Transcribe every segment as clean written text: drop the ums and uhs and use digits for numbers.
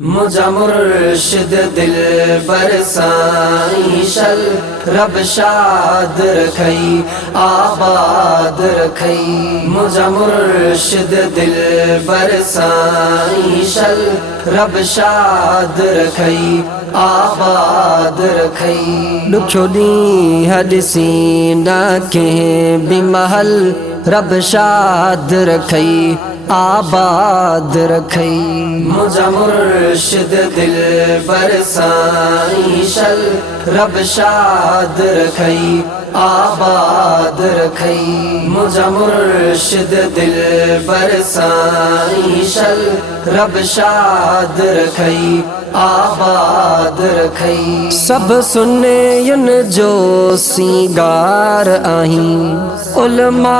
मुझा मुर्शिद दिल बरसाई शल रब शाद रखई आबाद रखई। मुझा मुर्शिद दिल बरसाई शल रब शाद रखई आबाद रखई। दुखोदी हदसी ना के बिमहल रब शाद रखई आबाद रखई। मुझा मुर्शिद दिल बरसाई शल रब शाद रखई आबाद रखई। मुझा मुर्शिद दिल बरसाई शल रब शाद रखई आबाद रखई। सब सुने युन जो सिंगार आही उलमा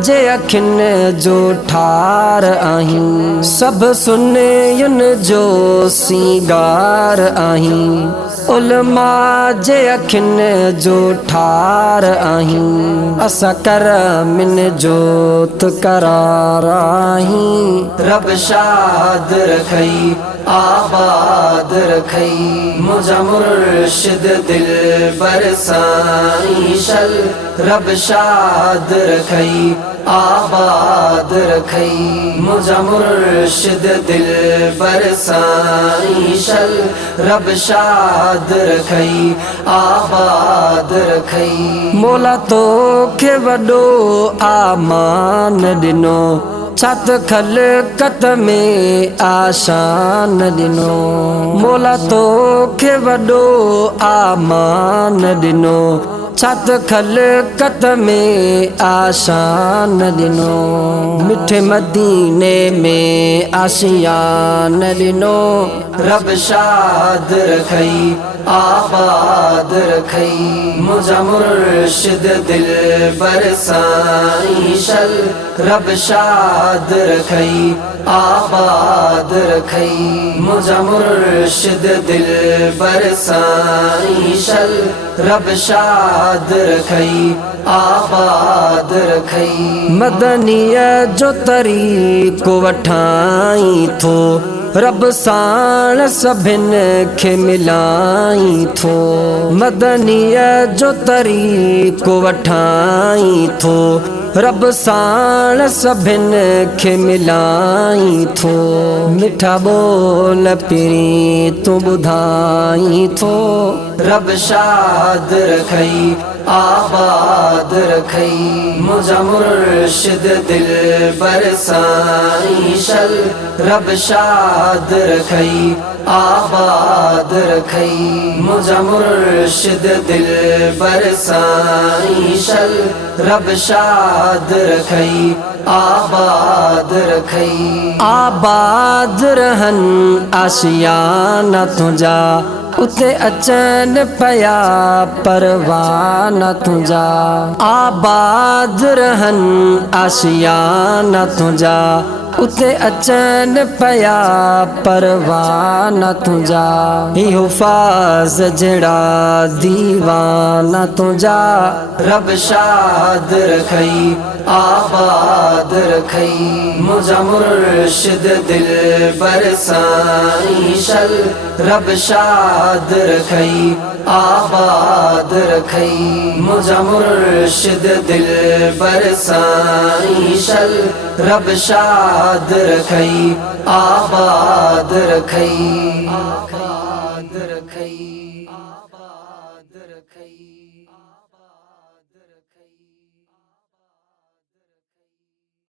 जे अखिन जो ठार आही। सब सुने युन जो सिंगार आही उलमा जे अखिन जो ठार आही। असा कर मिन जोत करार आही रब शाद रखई आबाद रखई। मुझा मुर्शिद दिल बरसाई शल रब शाद रखई आबाद रखई। मुझा मुर्शिद दिल बरसाई शल रब शाद रखई आबाद रखई। मोला तो के वडो आमान दिनो छत खलकत में आशान दिनो। मोला तो के वडो आमान दिनो छत खलकत में आशान दिनो। मिठे मदीने में आशियान दिनो रब शाद रखई आबाद रखई। मुझा मुर्शिद दिल बरसाई शल रब शाद रखई आबाद रखई। मुझा मुर्शिद दिल बरसाई शल रब शाद रखई आबाद रखई। मदनिया जो तरीको वठाई थो रब साण सभिन खे मिलाई थो। मदनिया जो तरीको वठाई थो रब साण सभिन खे मिलाई थो। मिठा बोल पिरी तू ॿुधाई थो रब शाद रखई आबाद रखई। मुझा मुर्शिद दिल बरसाई शल रब शाद रखई आबाद रखई। मुझा मुर्शिद दिल बरसाई शल रब शाद रखई आबाद रखई। आबाद रहन आशियाना तुझा उते अचन पया परवाना तुझा। आबाद रहन आशियाना तुझा उते अचन पया परवाना तुझा। हुफाज जड़ा दीवाना तुझा रब शाद रखई आबाद रखई। मुझा मुर्शिद दिल बरसाई शल रब शाद रखई आबाद रखई। मुझा मुर्शिद दिल बरसाई शल रब शाद रखई आबाद रखई आबाद रखई आबाद रखई।